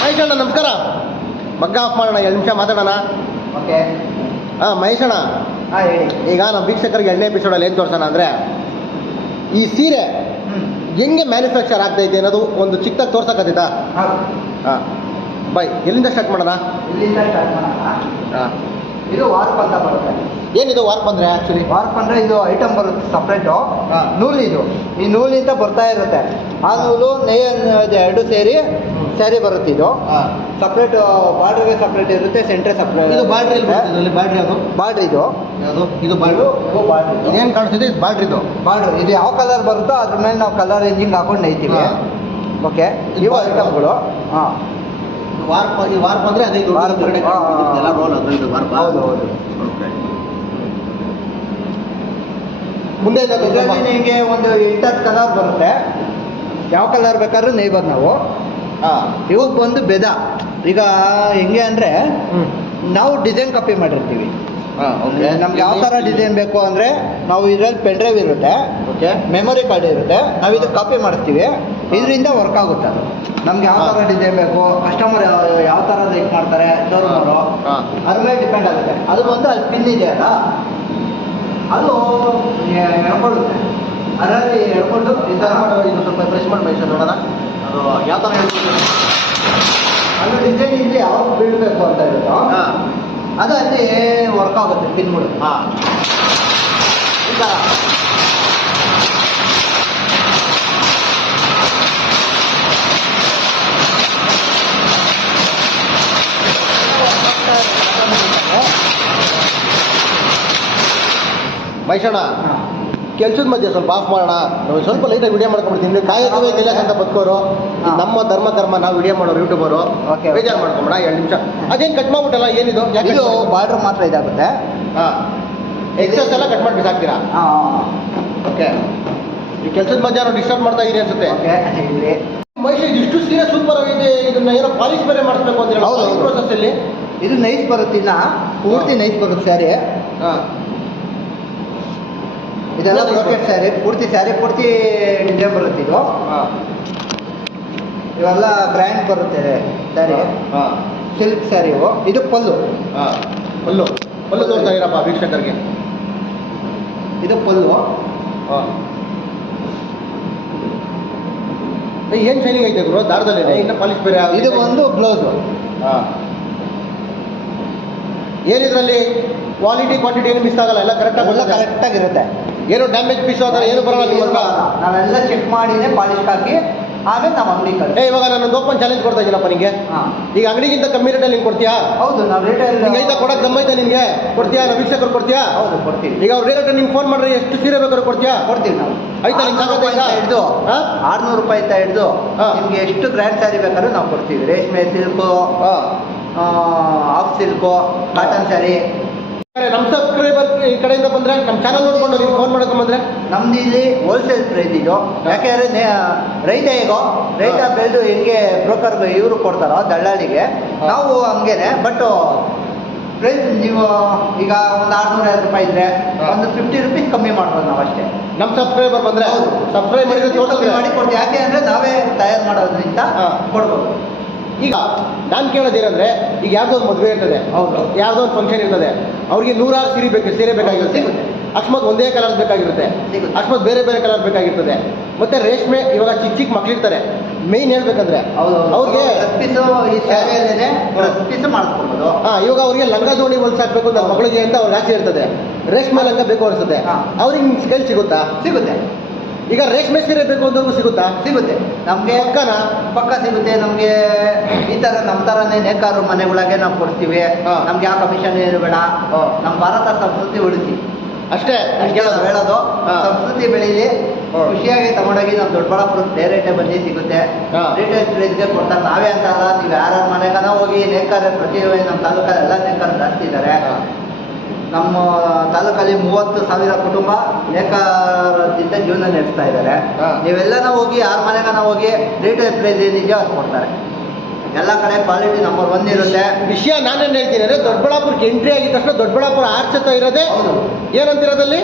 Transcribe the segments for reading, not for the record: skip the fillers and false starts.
ಮಹೇಶಣ್ಣ ನಮಸ್ಕಾರ. ಮಗ್ಗ ಆಫ್ ಮಾಡೋಣ, 2 ನಿಮಿಷ ಮಾತಾಡೋಣ. ಓಕೆ. ಮಹೇಶಣ್ಣ, ಹೇಳಿ. ಈಗ ನಮ್ಮ ವೀಕ್ಷಕರಿಗೆ 2ನೇ ಎಪಿಸೋಡಲ್ಲಿ ಏನು ತೋರಿಸೋಣ ಅಂದರೆ, ಈ ಸೀರೆ ಹೆಂಗೆ ಮ್ಯಾನುಫ್ಯಾಕ್ಚರ್ ಆಗ್ತೈತೆ ಅನ್ನೋದು ಒಂದು ಚಿಕ್ಕದಾಗಿ ತೋರ್ಸಕತ್ತಿದ್ದ. ಹಾಂ ಬೈ, ಎಲ್ಲಿಂದ ಸ್ಟಾರ್ಟ್ ಮಾಡೋಣ? ಇಲ್ಲಿಂದ ಸ್ಟಾರ್ಟ್ ಮಾಡೋಣ. ಹಾಂ, ಇದು ವಾರ್ಪ್ ಅಂತ ಬರುತ್ತೆ. ಏನಿದು ವಾರ್ಪ್ ಅಂದರೆ? ಆ್ಯಕ್ಚುಲಿ ವಾರ್ಪ್ ಅಂದರೆ ಇದು ಐಟಮ್ ಬರುತ್ತೆ ಸಪ್ರೇಟು. ಹಾಂ. ನೂಲು ಇದು, ಈ ನೂಲಿಂದ ಬರ್ತಾ ಇರುತ್ತೆ. ಆ ನೂಲು ಎರಡು ಸೇರಿ ಸ್ಯಾರಿ ಬರುತ್ತೆ. ಇದು ಹಾಂ, ಸಪ್ರೇಟ್, ಬಾರ್ಡ್ರಿಗೆ ಸಪ್ರೇಟ್ ಇರುತ್ತೆ, ಸೆಂಟ್ರೆ ಸಪ್ರೇಟ್. ಇದು ಬಾರ್ಡ್ರಿ ಇಲ್ಲಿ ಬಾರ್ಡ್ರಿ ಅದು ಬಾರ್ಡ್ರ್ ಇದು ಯಾವುದು? ಇದು ಬಾರ್ಡ್ರು. ಬಾರ್ಡ್ರ್ ಇದೇನು ಕಾಣಿಸ್ತಿದೆ? ಇದು ಬಾರ್ಡ್ರಿ. ಇದು ಬಾರ್ಡ್ರ್. ಇದು ಯಾವ ಕಲರ್ ಬರುತ್ತೋ ಅದ್ರ ಮೇಲೆ ನಾವು ಕಲರ್ ರೇಂಜಿಂಗ್ ಹಾಕೊಂಡು ನೈತೀವಿ. ಹಾಂ. ಓಕೆ. ಇವು ಐಟಮ್ಗಳು. ಹಾಂ, ವಾರ್ಪ್. ಈ ವಾರ್ಪ್ ಅಂದರೆ ಅದೇ ಇದು ವಾರ್ಪ್. ಎಲ್ಲ ರೋಲ್ ಅದು. ಇದು ವಾರ್ಪ್. ಹೌದು ಹೌದು. ಓಕೆ. ಮುಂದೆ ಇದರಲ್ಲಿ ನಿಮಗೆ ಒಂದು 8-10 ಕಲರ್ ಬರುತ್ತೆ. ಯಾವ ಕಲರ್ ಬೇಕಾದ್ರೂ ನೇಯ್ಬೋದು ನಾವು. ಹಾಂ, ಇವಾಗ ಬಂದು ಬೆದ. ಈಗ ಹೆಂಗೆ ಅಂದರೆ ಹ್ಞೂ, ನಾವು ಡಿಸೈನ್ ಕಾಪಿ ಮಾಡಿರ್ತೀವಿ. ಹಾಂ, ಓಕೆ. ನಮ್ಗೆ ಯಾವ ಥರ ಡಿಸೈನ್ ಬೇಕು ಅಂದರೆ ನಾವು ಇದರಲ್ಲಿ ಪೆನ್ ಡ್ರೈವ್ ಇರುತ್ತೆ, ಓಕೆ, ಮೆಮೊರಿ ಕಾರ್ಡ್ ಇರುತ್ತೆ. ನಾವು ಇದು ಕಾಪಿ ಮಾಡಿಸ್ತೀವಿ, ಇದರಿಂದ ವರ್ಕ್ ಆಗುತ್ತೆ ಅದು. ನಮ್ಗೆ ಯಾವ ಥರ ಡಿಸೈನ್ ಬೇಕು, ಕಸ್ಟಮರ್ ಯಾವ ಥರ ಲೈಕ್ ಮಾಡ್ತಾರೆ, ಶೋರೂಮ್ ಅವರು, ಹಾಂ, ಅದ್ರ ಮೇಲೆ ಡಿಪೆಂಡ್ ಆಗುತ್ತೆ. ಅದು ಬಂದು ಅಲ್ಲಿ ಪಿನ್ ಇದೆಯಲ್ಲ, ಅದು ಎಳ್ಕೊಳ್ಳುತ್ತೆ. ಅದರಲ್ಲಿ ಎಳ್ಕೊಂಡು ಈ ಥರ ಇದು ಸ್ವಲ್ಪ ಫ್ರೆಶ್ ಮಾಡಿ ಮೈಸೂರು ನೋಡೋಣ. ಅದು ಯಾವ ಥರ ಹೇಳ್ಬೋದು? ಅದು ಡಿಸೈನ್ ಇಲ್ಲಿ ಯಾವಾಗ ಬೀಳಬೇಕು ಅಂತ ಇರುತ್ತೋ ಹಾಂ, ಅದು ಅಲ್ಲಿ ವರ್ಕ್ ಆಗುತ್ತೆ ಪಿನ್ಗಳು. ಹಾಂ, ಈ ಥರ ಮೈಸಣ್ಣ, ಕೆಲ್ಸದ ಮಧ್ಯೆ ಸ್ವಲ್ಪ ಆಫ್ ಮಾಡೋಣ. ನಾವು ಸ್ವಲ್ಪ ಲೈಟಾಗಿ ವಿಡಿಯೋ ಮಾಡ್ಕೊಂಡ್ಬಿಡ್ತೀನಿ. ಕಾಯಕವೇ ಕೆಲಸ ಅಂತ ಬದುಕೋರು, ಇದು ನಮ್ಮ ಧರ್ಮ ಕರ್ಮ. ನಾವು ವಿಡಿಯೋ ಮಾಡೋರು ಯೂಟ್ಯೂಬರು. Okay. ಬೇಜಾರು ಮಾಡ್ಕೊಂಬೇಡ. 2 ನಿಮಿಷ ಅದೇನು ಕಟ್ ಮಾಡ್ಬಿಟ್ಟಲ್ಲ, ಏನಿದು? ಯಾಕೆ ಇದು ಬಾರ್ಡ್ರ್ ಮಾತ್ರ ಇದಾಗುತ್ತೆ. ಹಾಂ, ಎಕ್ಸಸ್ ಎಲ್ಲ ಕಟ್ ಮಾಡಿ ಬಿಸಾಕ್ತೀರಾ? ಓಕೆ. ಈ ಕೆಲಸದ ಮಧ್ಯ ನಾವು ಡಿಸ್ಟರ್ಬ್ ಮಾಡ್ತಾ ಇದೀನಿ ಅನ್ಸುತ್ತೆ. ಓಕೆ. ಇಲ್ಲಿ ಮೈಸೂರು ಇದಿಷ್ಟು ಸೀರೆ ಸೂಪರ್ ಆಗಿದೆ. ಇದನ್ನ ಏನೋ ಪಾಲಿಶ್ ಬೇರೆ ಮಾಡಿಸ್ಬೇಕು ಅಂದ್ರೆ ಹೌದು. ಪ್ರೋಸೆಸ್ ಅಲ್ಲಿ ಇದು ನೈಸ್ ಬರುತ್ತೆ. ಇನ್ನ ಪೂರ್ತಿ ನೈಸ್ ಬರುತ್ತೆ ಸ್ಯಾರಿ. ಹಾಂ, ಇದೆಲ್ಲ ಪೂರ್ತಿ ಬ್ರೋಕೆಟ್ ಸ್ಯಾರಿ. ಪೂರ್ತಿ ಸ್ಯಾರಿ ಪೂರ್ತಿ ಡಿಸೈನ್ ಬರುತ್ತೆ. ಇದು ಹಾಂ, ಇವೆಲ್ಲ ಗ್ರ್ಯಾಂಡ್ ಬರುತ್ತೆ ಸ್ಯಾರಿ. ಹಾಂ, ಸಿಲ್ಕ್ ಸ್ಯಾರಿ ಇವು. ಇದು ಪಲ್ಲು. ಹಾಂ, ಪಲ್ಲು ತೋರ್ತಾ ಇರಪ್ಪ ವೀಕ್ಷಕರಿಗೆ. ಇದು ಪಲ್ಲು. ಹಾಂ, ಏನು ಶೈನಿಂಗ್ ಐತೆ ಗುರು? ದಾರದಲ್ಲಿ ಇನ್ನು ಪಾಲಿಶ್ ಬೇರೆ ಇದು ಒಂದು ಬ್ಲೌಸು. ಹಾಂ, ಏನಿದ್ರಲ್ಲಿ ಕ್ವಾಲಿಟಿ ಕ್ವಾಂಟಿಟಿ ಏನು ಮಿಸ್ ಆಗಲ್ಲ, ಎಲ್ಲ ಎಲ್ಲ ಕರೆಕ್ಟಾಗಿ ಕರೆಕ್ಟಾಗಿರುತ್ತೆ. ಏನು ಡ್ಯಾಮೇಜ್ ಪೀಸು ಆ ಥರ ಏನು ಬರಲ್ಲ ನಿಮ್ಮ ಹತ್ರ. ನಾವೆಲ್ಲ ಚೆಕ್ ಮಾಡಿನೇ ಪಾಲಿಶ್ ಹಾಕಿ ಆಮೇಲೆ ನಾವು ಅಂಗಡಿ ಕಳಿಸ್ತೀವಿ. ಇವಾಗ ನಾನು ಓಪನ್ ಚಾಲೆಂಜ್ ಕೊಡ್ತಾ ಇದ್ದೀನಪ್ಪ ನಿಮಗೆ. ಹಾಂ, ಈಗ ಅಂಗಡಿಗಿಂತ ಕಮ್ಮಿ ರೇಟಲ್ಲಿ ನಿಂಗೆ ಕೊಡ್ತೀಯಾ? ಹೌದು. ನಾವು ರೇಟಲ್ಲಿ ನಿಂಗೆ ಐತಾ ಕೊಡಕ್ಕೆ ದಮ್ಮೈತೆ ನಿಮಗೆ? ಕೊಡ್ತೀಯಾ? ನಾವು ವೀಕ್ಷಕರು ಕೊಡ್ತೀಯಾ? ಹೌದು ಕೊಡ್ತೀವಿ. ಈಗ ಅವ್ರ ರೇಟ್ ನಿಂಗೆ ಫೋನ್ ಮಾಡ್ರಿ, ಎಷ್ಟು ಸೀರೆ ಬೇಕಾದ್ರೂ ಕೊಡ್ತೀಯಾ? ಕೊಡ್ತೀವಿ ನಾವು. ಆಯ್ತಾ? ನಿಮ್ಗೆ 600 ರೂಪಾಯಿ ಹಿಡಿದು ಹಾಂ, 600 ರೂಪಾಯಿ ಹಿಡಿದು ಹಾಂ. ನಿಮ್ಗೆ ಎಷ್ಟು ಗ್ರ್ಯಾಂಡ್ ಸ್ಯಾರಿ ಬೇಕಾದ್ರೂ ನಾವು ಕೊಡ್ತೀವಿ. ರೇಷ್ಮೆ, ಸಿಲ್ಕು, ಹಾಂ. Half silk, cotton sari. ನಮ್ಮ ಸಬ್ಸ್ಕ್ರೈಬರ್ ಈ ಕಡೆಯಿಂದ ಬಂದ್ರೆ ನಮ್ಮ ಚಾನಲ್ ನೋಡ್ಕೊಂಡು ನೀವು ಫೋನ್ ಮಾಡಕ್ಕೆ ಬಂದ್ರೆ ನಮ್ದು ಇಲ್ಲಿ ಹೋಲ್ಸೇಲ್ ಪ್ರೈಸ್ ಇದು. ಯಾಕೆಂದ್ರೆ ರೈತ ರೈತ ಬೆಳೆದು ಹೆಂಗೆ ಬ್ರೋಕರ್ ಇವರು ಕೊಡ್ತಾರೋ ದಳ್ಳಾಳಿಗೆ, ನಾವು ಹಂಗೇನೆ. ಬಟ್ ಪ್ರೈಸ್ ನೀವು ಈಗ ಒಂದು 650 ರೂಪಾಯಿ ಇದ್ರೆ ಒಂದು 50 ರೂಪೀಸ್ ಕಮ್ಮಿ ಮಾಡ್ಬೋದು ನಾವು ಅಷ್ಟೇ. ನಮ್ಮ ಸಬ್ಸ್ಕ್ರೈಬರ್ ಬಂದ್ರೆ ಸಬ್ಸ್ಕ್ರೈಬ್ ಮಾಡಿದ್ರೆ ಕಮ್ಮಿ ತೋರಿಸ್ತೀವಿ. ಮಾಡಿ ಕೊಡ್ತೀವಿ. ಯಾಕೆ ಅಂದ್ರೆ ನಾವೇ ತಯಾರು ಮಾಡೋದ್ರಿಂದ ಕೊಡ್ಬೋದು. ಈಗ ನಾನು ಕೇಳೋದೇನಂದ್ರೆ, ಈಗ ಯಾವುದೋ ಒಂದು ಮದುವೆ ಇರ್ತದೆ, ಹೌದು. ಯಾವುದೋ ಒಂದು ಫಂಕ್ಷನ್ ಇರ್ತದೆ, ಅವ್ರಿಗೆ 100 ಸೀರೆ ಬೇಕಾಗಿರುತ್ತೆ. ಸಿಗುತ್ತೆ. ಅಕಸ್ಮಾತ್ ಒಂದೇ ಕಲರ್ ಬೇಕಾಗಿರುತ್ತೆ, ಸಿಗುತ್ತೆ. ಅಕಸ್ಮಾತ್ ಬೇರೆ ಬೇರೆ ಕಲರ್ ಬೇಕಾಗಿರ್ತದೆ. ಮತ್ತೆ ರೇಷ್ಮೆ, ಇವಾಗ ಚಿಕ್ಕ ಮಕ್ಳಿರ್ತಾರೆ, ಮೇಯ್ನ್ ಹೇಳ್ಬೇಕಂದ್ರೆ ಅವ್ರಿಗೆ ಈ ಸ್ಯಾರಿಯಲ್ಲೇನೆ ಪೀಸ್ ಮಾಡಿಸ್ಕೊಬೋದು. ಇವಾಗ ಅವ್ರಿಗೆ ಲಂಗ ಜೋಡಿ ಹೊಲ್ಸಾಕ್ಬೇಕು ನನ್ನ ಮಗಳಿಗೆ ಅಂತ ಅವ್ರಿಗೆ ಆಸೆ ಇರ್ತದೆ. ರೇಷ್ಮೆ ಲಂಗ ಬೇಕು ಅನಿಸುತ್ತೆ, ಅವ್ರಿಗೆ ನಿಮ್ಗೆ ಸ್ಕೈಲ್ ಸಿಗುತ್ತಾ? ಸಿಗುತ್ತೆ. ಈಗ ರೇಷ್ಮೆ ಸೀರೆ ಬೇಕು ಅಂದವ್ರಿಗೂ ಸಿಗುತ್ತಾ? ಸಿಗುತ್ತೆ. ನಮಗೆ ಪಕ್ಕ ಸಿಗುತ್ತೆ. ನಮಗೆ ಈ ಥರ ನಮ್ಮ ಥರನೇ ನೇಕಾರು ಮನೆಗಳಿಗೆ ನಾವು ಕೊಡ್ತೀವಿ. ನಮ್ಗೆ ಯಾವ ಕಮಿಷನ್ ಏನು ಬೇಡ. ನಮ್ಮ ಭಾರತ ಸಂಸ್ಕೃತಿ ಉಳಿಸಿ ಅಷ್ಟೇ ಹೇಳೋದು. ಸಂಸ್ಕೃತಿ ಬೆಳೀಲಿ, ಖುಷಿಯಾಗಿ ತಗೊಂಡೋಗಿ ನಮ್ಮ ದೊಡ್ಡಬಳ್ಳಾಪುರ ಡೈರೆಕ್ಟೇ ಬಂದು ಸಿಗುತ್ತೆ. ರಿಟೇಲ್ ಪ್ರೈಸ್ಗೆ ಕೊಡ್ತಾರೆ. ನಾವೇ ಅಂತಲ್ಲ, ನೀವು ಯಾರ ಮನೆಗಾನ ಹೋಗಿ ನೇಕಾರ ಪ್ರತಿ ನಮ್ಮ ತಾಲೂಕಲ್ಲಿ ಎಲ್ಲ ನೇಕಾರು ಜಾಸ್ತಿ ಇದ್ದಾರೆ. ನಮ್ಮ ತಾಲೂಕಲ್ಲಿ 30,000 ಕುಟುಂಬ ನೇಕಾರದಿಂದ ಜೀವನ ನಡೆಸ್ತಾ ಇದ್ದಾರೆ. ನೀವೆಲ್ಲನ ಹೋಗಿ ಯಾರ ಮನೆಗಾನ ಹೋಗಿ ರಿಟೇಲ್ ಪ್ರೈಸ್ ಏನಿದೆಯೋ ಅದು ಕೊಡ್ತಾರೆ. ಎಲ್ಲ ಕಡೆ ಕ್ವಾಲಿಟಿ ನಂಬರ್ 1 ಇರುತ್ತೆ. ವಿಷಯ ನಾನೇನು ಹೇಳ್ತೀನಿ ಅಂದರೆ, ದೊಡ್ಡಬಳ್ಳಾಪುರಕ್ಕೆ ಎಂಟ್ರಿ ಆಗಿದ ತಕ್ಷಣ ದೊಡ್ಡಬಳ್ಳಾಪುರ ಆರ್ಚತ ಇರೋದೇ ಏನಂತಿರೋದಲ್ಲಿ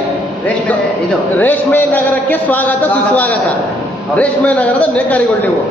ರೇಷ್ಮೆ ನಗರಕ್ಕೆ ಸ್ವಾಗತ ಸುಸ್ವಾಗತ. ರೇಷ್ಮೆ ನಗರದ ನೇಕಾರಿಗಳು ನೀವು.